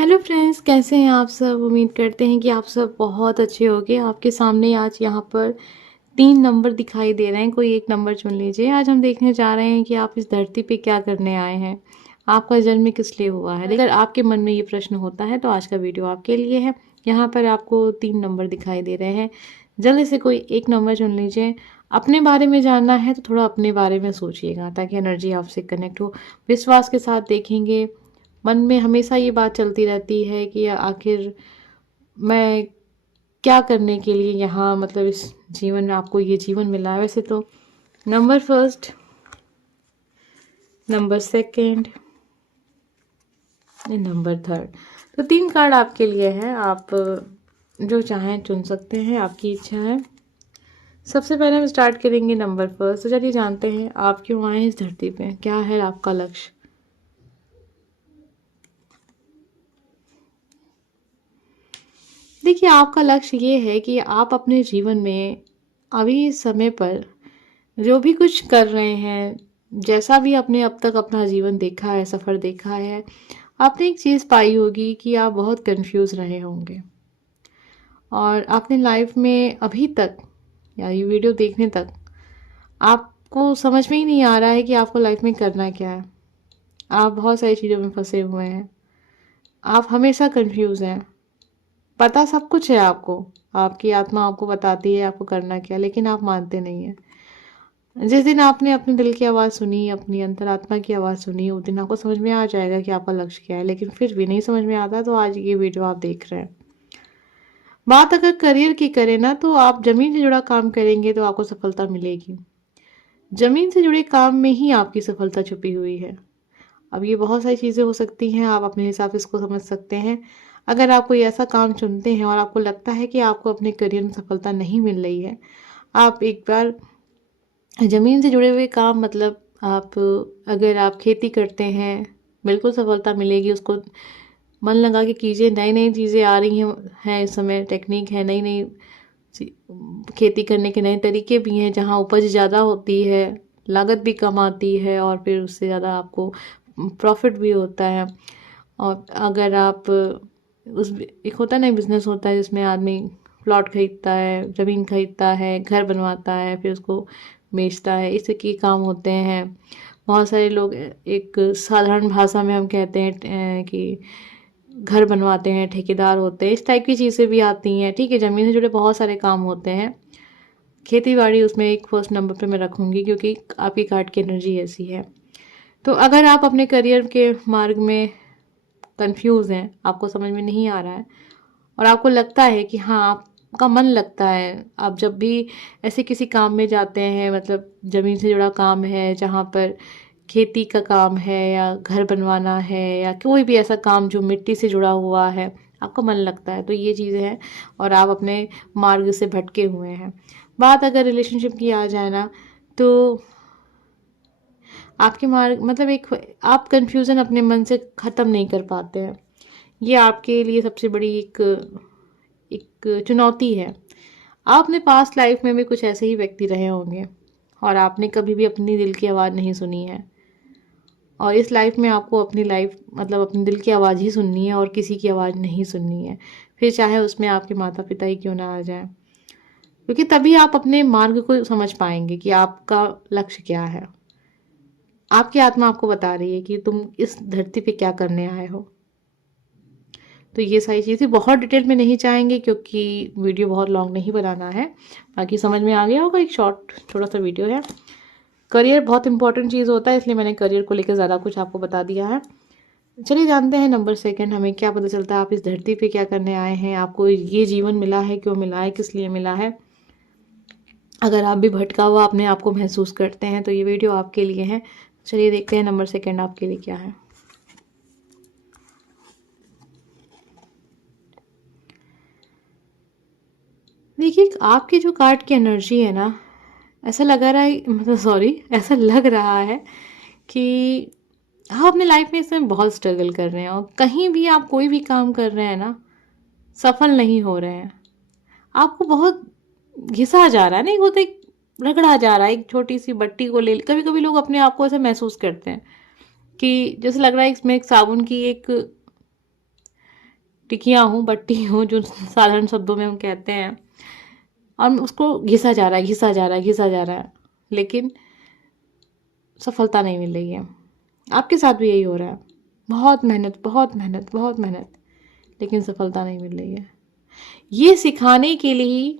Hello friends, कैसे हैं आप सब। उम्मीद करते हैं कि आप सब बहुत अच्छे होंगे। आपके सामने आज यहाँ पर 3 नंबर दिखाई दे रहे हैं, कोई एक नंबर चुन लीजिए। आज हम देखने जा रहे हैं कि आप इस धरती पे क्या करने आए हैं, आपका जन्म किस लिए हुआ है। अगर आपके मन में ये प्रश्न होता है तो आज का वीडियो आपके लिए है। यहाँ पर आपको 3 नंबर दिखाई दे रहे हैं, जल्दी से कोई एक नंबर चुन लीजिए। अपने बारे में जानना है तो थोड़ा अपने बारे में सोचिएगा ताकि एनर्जी आपसे कनेक्ट हो। विश्वास के साथ देखेंगे। मन में हमेशा ये बात चलती रहती है कि आखिर मैं क्या करने के लिए यहाँ, मतलब इस जीवन में आपको ये जीवन मिला है। वैसे तो number first, number second, number third, तो 3 कार्ड आपके लिए हैं। आप जो चाहें चुन सकते हैं, आपकी इच्छा है। सबसे पहले हम स्टार्ट करेंगे नंबर फर्स्ट। तो चलिए जानते हैं आप क्यों आए हैं इस धरती पे, क्या है आपका लक्ष्य। देखिए, आपका लक्ष्य ये है कि आप अपने जीवन में अभी इस समय पर जो भी कुछ कर रहे हैं, जैसा भी आपने अब तक अपना जीवन देखा है, सफ़र देखा है, आपने एक चीज़ पाई होगी कि आप बहुत कंफ्यूज रहे होंगे। और आपने लाइफ में अभी तक या ये वीडियो देखने तक आपको समझ में ही नहीं आ रहा है कि आपको लाइफ में करना क्या है। आप बहुत सारी चीज़ों में फंसे हुए हैं, आप हमेशा कंफ्यूज हैं। पता सब कुछ है आपको, आपकी आत्मा आपको बताती है आपको करना क्या, लेकिन आप मानते नहीं हैं। जिस दिन आपने अपने दिल की आवाज़ सुनी, अपनी अंतरात्मा की आवाज़ सुनी, उस दिन आपको समझ में आ जाएगा कि आपका लक्ष्य क्या है। लेकिन फिर भी नहीं समझ में आता तो आज ये वीडियो आप देख रहे हैं। बात अगर करियर की करें ना, तो आप ज़मीन से जुड़ा काम करेंगे तो आपको सफलता मिलेगी। ज़मीन से जुड़े काम में ही आपकी सफलता छुपी हुई है। अब ये बहुत सारी चीज़ें हो सकती हैं, आप अपने हिसाब से इसको समझ सकते हैं। अगर आप कोई ऐसा काम चुनते हैं और आपको लगता है कि आपको अपने करियर में सफलता नहीं मिल रही है, आप एक बार ज़मीन से जुड़े हुए काम, मतलब आप अगर आप खेती करते हैं, बिल्कुल सफलता मिलेगी। उसको मन लगा के कीजिए। नई नई चीज़ें आ रही हैं इस समय, टेक्निक है, नई नई खेती करने के नए तरीके भी हैं जहाँ उपज ज़्यादा होती है, लागत भी कम आती है और फिर उससे ज़्यादा आपको प्रॉफिट भी होता है। और अगर आप उस, एक होता है ना बिजनेस होता है जिसमें आदमी प्लॉट खरीदता है, ज़मीन खरीदता है, घर बनवाता है, फिर उसको बेचता है, इस के काम होते हैं। बहुत सारे लोग, एक साधारण भाषा में हम कहते हैं कि घर बनवाते हैं, ठेकेदार होते हैं, इस टाइप की चीज़ें भी आती हैं। ठीक है, ज़मीन से जुड़े बहुत सारे काम होते हैं। खेती बाड़ी उसमें एक फर्स्ट नंबर पे मैं रखूँगी क्योंकि आपकी कार्ड की एनर्जी ऐसी है। तो अगर आप अपने करियर के मार्ग में कंफ्यूज हैं, आपको समझ में नहीं आ रहा है और आपको लगता है कि हाँ आपका मन लगता है, आप जब भी ऐसे किसी काम में जाते हैं, मतलब ज़मीन से जुड़ा काम है जहाँ पर खेती का काम है या घर बनवाना है या कोई भी ऐसा काम जो मिट्टी से जुड़ा हुआ है, आपका मन लगता है, तो ये चीज़ें हैं और आप अपने मार्ग से भटके हुए हैं। बात अगर रिलेशनशिप की आ जाए ना, तो आपके मार्ग, मतलब एक आप कंफ्यूजन अपने मन से ख़त्म नहीं कर पाते हैं। ये आपके लिए सबसे बड़ी एक एक चुनौती है। आप अपने पास्ट लाइफ में भी कुछ ऐसे ही व्यक्ति रहे होंगे और आपने कभी भी अपनी दिल की आवाज़ नहीं सुनी है। और इस लाइफ में आपको अपनी लाइफ, मतलब अपने दिल की आवाज़ ही सुननी है और किसी की आवाज़ नहीं सुननी है, फिर चाहे उसमें आपके माता पिता ही क्यों ना आ जाए। क्योंकि तभी आप अपने मार्ग को समझ पाएंगे कि आपका लक्ष्य क्या है। आपकी आत्मा आपको बता रही है कि तुम इस धरती पे क्या करने आए हो। तो ये सारी चीज़ें बहुत डिटेल में नहीं चाहेंगे क्योंकि वीडियो बहुत लॉन्ग नहीं बनाना है। बाकी समझ में आ गया होगा, एक शॉर्ट छोटा सा वीडियो है। करियर बहुत इंपॉर्टेंट चीज़ होता है, इसलिए मैंने करियर को लेकर ज़्यादा कुछ आपको बता दिया है। चलिए जानते हैं नंबर सेकंड, हमें क्या पता चलता है आप इस धरती पे क्या करने आए हैं, आपको ये जीवन मिला है, क्यों मिला है, किस लिए मिला है। अगर आप भी भटका हुआ अपने आप को महसूस करते हैं तो ये वीडियो आपके लिए है। चलिए देखते हैं नंबर सेकंड आपके लिए क्या है। देखिए, आपकी जो कार्ड की एनर्जी है ना, ऐसा लग रहा है, मतलब सॉरी, ऐसा लग रहा है कि आप अपने लाइफ में इसमें बहुत स्ट्रगल कर रहे हैं और कहीं भी आप कोई भी काम कर रहे हैं ना, सफल नहीं हो रहे हैं। आपको बहुत घिसा जा रहा है, नहीं होता, एक रगड़ा जा रहा है। एक छोटी सी बट्टी को ले, कभी कभी लोग अपने आप को ऐसा महसूस करते हैं कि जैसे लग रहा है इसमें एक साबुन की एक टिकिया हूँ, बट्टी हूँ, जो साधारण शब्दों में हम कहते हैं, और उसको घिसा जा रहा है, घिसा जा रहा है, घिसा जा रहा है, लेकिन सफलता नहीं मिल रही है। आपके साथ भी यही हो रहा है, बहुत मेहनत, बहुत मेहनत, बहुत मेहनत, लेकिन सफलता नहीं मिल रही है। ये सिखाने के लिए ही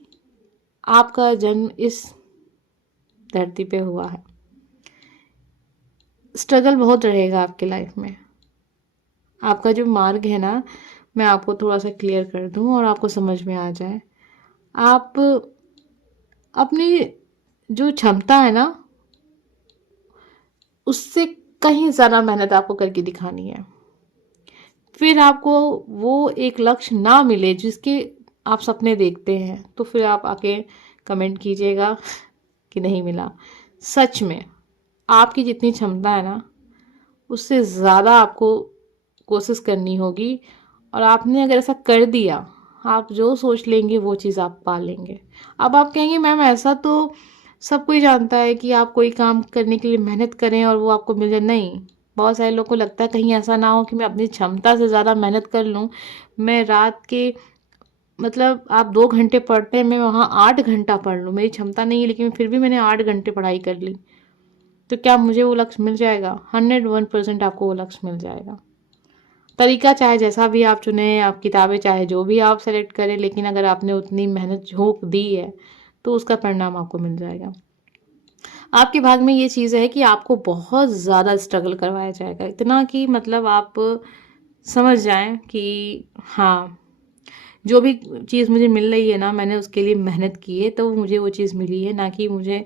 आपका जन्म इस धरती पे हुआ है। स्ट्रगल बहुत रहेगा आपके लाइफ में। आपका जो मार्ग है ना, मैं आपको थोड़ा सा क्लियर कर दूं और आपको समझ में आ जाए। आप अपनी जो क्षमता है ना, उससे कहीं ज़्यादा मेहनत आपको करके दिखानी है। फिर आपको वो एक लक्ष्य ना मिले जिसके आप सपने देखते हैं, तो फिर आप आके कमेंट कीजिएगा कि नहीं मिला। सच में आपकी जितनी क्षमता है ना, उससे ज़्यादा आपको कोशिश करनी होगी, और आपने अगर ऐसा कर दिया, आप जो सोच लेंगे वो चीज़ आप पा लेंगे। अब आप कहेंगे मैम ऐसा तो सब कोई जानता है कि आप कोई काम करने के लिए मेहनत करें और वो आपको मिल जाए। नहीं, बहुत सारे लोगों को लगता है कहीं ऐसा ना हो कि मैं अपनी क्षमता से ज़्यादा मेहनत कर लूँ, मैं रात के मतलब आप 2 घंटे पढ़ते हैं, मैं वहाँ 8 घंटा पढ़ लूँ, मेरी क्षमता नहीं है लेकिन फिर भी मैंने 8 घंटे पढ़ाई कर ली, तो क्या मुझे वो लक्ष्य मिल जाएगा? 101% आपको वो लक्ष्य मिल जाएगा। तरीका चाहे जैसा भी आप चुने, आप किताबें चाहे जो भी आप सेलेक्ट करें, लेकिन अगर आपने उतनी मेहनत झोंक दी है तो उसका परिणाम आपको मिल जाएगा। आपके भाग में ये चीज़ है कि आपको बहुत ज़्यादा स्ट्रगल करवाया जाएगा, इतना कि मतलब आप समझ जाएं कि हाँ, जो भी चीज़ मुझे मिल रही है ना, मैंने उसके लिए मेहनत की है तो मुझे वो चीज़ मिली है, ना कि मुझे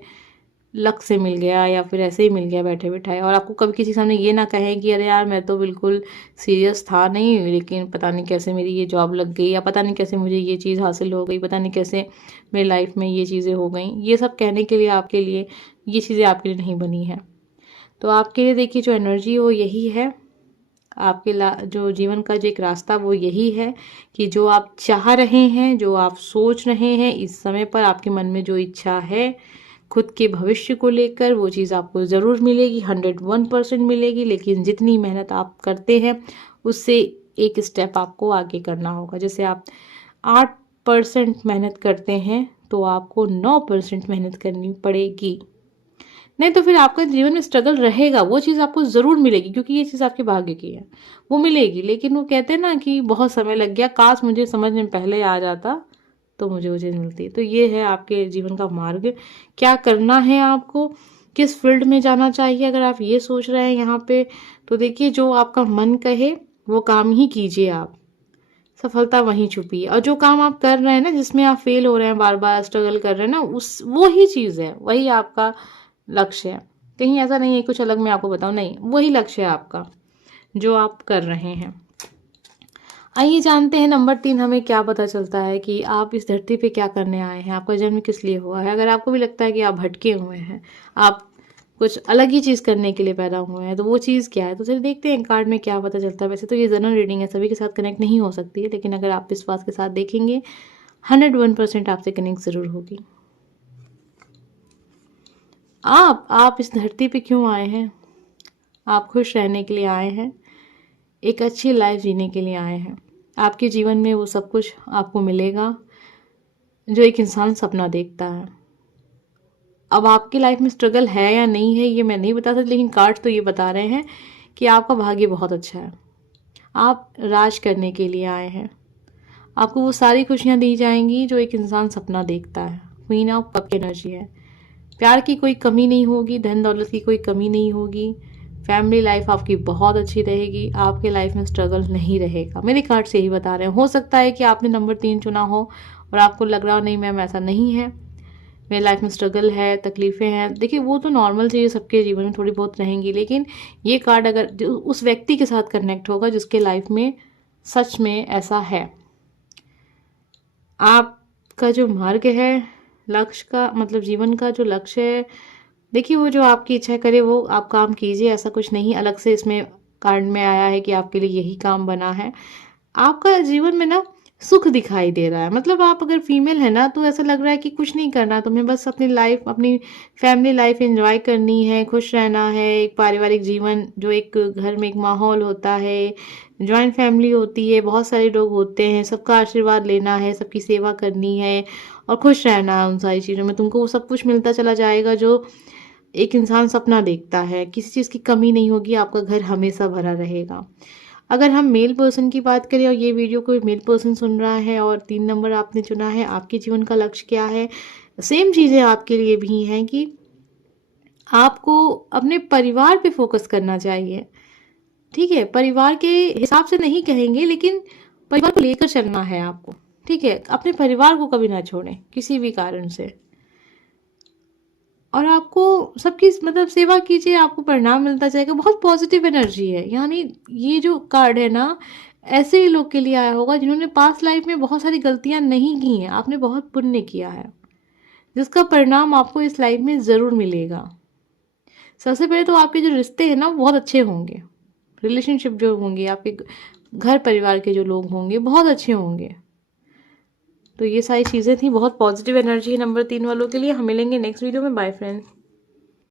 लक से मिल गया या फिर ऐसे ही मिल गया बैठे बैठाए। और आपको कभी किसी के सामने ये ना कहें कि अरे यार मैं तो बिल्कुल सीरियस था नहीं, लेकिन पता नहीं कैसे मेरी ये जॉब लग गई, या पता नहीं कैसे मुझे ये चीज़ हासिल हो गई, पता नहीं कैसे मेरी लाइफ में ये चीज़ें हो गई। ये सब कहने के लिए आपके लिए ये चीज़ें आपके लिए नहीं बनी हैं। तो आपके लिए देखिए जो एनर्जी हो यही है, आपके जो जीवन का जो एक रास्ता वो यही है कि जो आप चाह रहे हैं, जो आप सोच रहे हैं, इस समय पर आपके मन में जो इच्छा है खुद के भविष्य को लेकर, वो चीज़ आपको ज़रूर मिलेगी, 101% मिलेगी। लेकिन जितनी मेहनत आप करते हैं उससे एक स्टेप आपको आगे करना होगा। जैसे आप 8% मेहनत करते हैं तो आपको 9% मेहनत करनी पड़ेगी, नहीं तो फिर आपका जीवन में स्ट्रगल रहेगा। वो चीज़ आपको ज़रूर मिलेगी क्योंकि ये चीज़ आपके भाग्य की है, वो मिलेगी। लेकिन वो कहते हैं ना कि बहुत समय लग गया, काश मुझे समझ में पहले आ जाता तो मुझे वो चीज़ मिलती। तो ये है आपके जीवन का मार्ग, क्या करना है आपको, किस फील्ड में जाना चाहिए। अगर आप ये सोच रहे हैं यहाँ पे, तो देखिए जो आपका मन कहे वो काम ही कीजिए आप, सफलता वहीं छुपी है। और जो काम आप कर रहे हैं ना, जिसमें आप फेल हो रहे हैं, बार बार स्ट्रगल कर रहे हैं ना, उस वो ही चीज़ है, वही आपका लक्ष्य है। कहीं ऐसा नहीं है कुछ अलग मैं आपको बताऊं, नहीं, वही लक्ष्य है आपका जो आप कर रहे हैं। आइए जानते हैं नंबर 3 हमें क्या पता चलता है कि आप इस धरती पे क्या करने आए हैं, आपका जन्म किस लिए हुआ है। अगर आपको भी लगता है कि आप भटके हुए हैं, आप कुछ अलग ही चीज़ करने के लिए पैदा हुए हैं, तो वो चीज़ क्या है, तो चलिए देखते हैं कार्ड में क्या पता चलता है। वैसे तो ये जनरल रीडिंग है, सभी के साथ कनेक्ट नहीं हो सकती है, लेकिन अगर आप विश्वास के साथ देखेंगे 101% आपसे कनेक्ट ज़रूर होगी। आप इस धरती पे क्यों आए हैं? आप खुश रहने के लिए आए हैं, एक अच्छी लाइफ जीने के लिए आए हैं। आपके जीवन में वो सब कुछ आपको मिलेगा जो एक इंसान सपना देखता है। अब आपकी लाइफ में स्ट्रगल है या नहीं है ये मैं नहीं बता सकती, लेकिन कार्ड तो ये बता रहे हैं कि आपका भाग्य बहुत अच्छा है। आप राज करने के लिए आए हैं, आपको वो सारी खुशियाँ दी जाएंगी जो एक इंसान सपना देखता है। क्वीन ऑफ कप की एनर्जी है, प्यार की कोई कमी नहीं होगी, धन दौलत की कोई कमी नहीं होगी, फैमिली लाइफ आपकी बहुत अच्छी रहेगी, आपके लाइफ में स्ट्रगल नहीं रहेगा। मेरे कार्ड से यही बता रहे हैं। हो सकता है कि आपने नंबर 3 चुना हो और आपको लग रहा हो नहीं मैम ऐसा नहीं है, मेरी लाइफ में स्ट्रगल है, तकलीफ़ें हैं। देखिए वो तो नॉर्मल चीज़ें सबके जीवन में थोड़ी बहुत रहेंगी, लेकिन ये कार्ड अगर उस व्यक्ति के साथ कनेक्ट होगा जिसके लाइफ में सच में ऐसा है। आपका जो मार्ग है, लक्ष्य का मतलब जीवन का जो लक्ष्य है, देखिए वो जो आपकी इच्छा करे वो आप काम कीजिए। ऐसा कुछ नहीं अलग से इसमें कार्ड में आया है कि आपके लिए यही काम बना है। आपका जीवन में ना सुख दिखाई दे रहा है। मतलब आप अगर फीमेल है ना, तो ऐसा लग रहा है कि कुछ नहीं करना, तुम्हें बस अपनी लाइफ, अपनी फैमिली लाइफ एंजॉय करनी है, खुश रहना है। एक पारिवारिक जीवन, जो एक घर में एक माहौल होता है, जॉइंट फैमिली होती है, बहुत सारे लोग होते हैं, सबका आशीर्वाद लेना है, सबकी सेवा करनी है और खुश रहना है उन सारी चीज़ों में। तुमको वो सब कुछ मिलता चला जाएगा जो एक इंसान सपना देखता है। किसी चीज़ की कमी नहीं होगी, आपका घर हमेशा भरा रहेगा। अगर हम मेल पर्सन की बात करें और ये वीडियो कोई मेल पर्सन सुन रहा है और 3 नंबर आपने चुना है, आपके जीवन का लक्ष्य क्या है? सेम चीज़ें आपके लिए भी हैं कि आपको अपने परिवार पे फोकस करना चाहिए। ठीक है? परिवार के हिसाब से नहीं कहेंगे, लेकिन परिवार को लेकर चलना है आपको। ठीक है? अपने परिवार को कभी ना छोड़ें किसी भी कारण से। और आपको सबकी मतलब सेवा कीजिए, आपको परिणाम मिलता जाएगा। बहुत पॉजिटिव एनर्जी है। यानी ये जो कार्ड है ना, ऐसे ही लोग के लिए आया होगा जिन्होंने पास्ट लाइफ में बहुत सारी गलतियां नहीं की हैं। आपने बहुत पुण्य किया है, जिसका परिणाम आपको इस लाइफ में ज़रूर मिलेगा। सबसे पहले तो आपके जो रिश्ते हैं ना, वो बहुत अच्छे होंगे। रिलेशनशिप जो होंगे, आपके घर परिवार के जो लोग होंगे, बहुत अच्छे होंगे। तो ये सारी चीज़ें थी, बहुत पॉजिटिव एनर्जी है नंबर 3 वालों के लिए। हम मिलेंगे नेक्स्ट वीडियो में। Bye friends.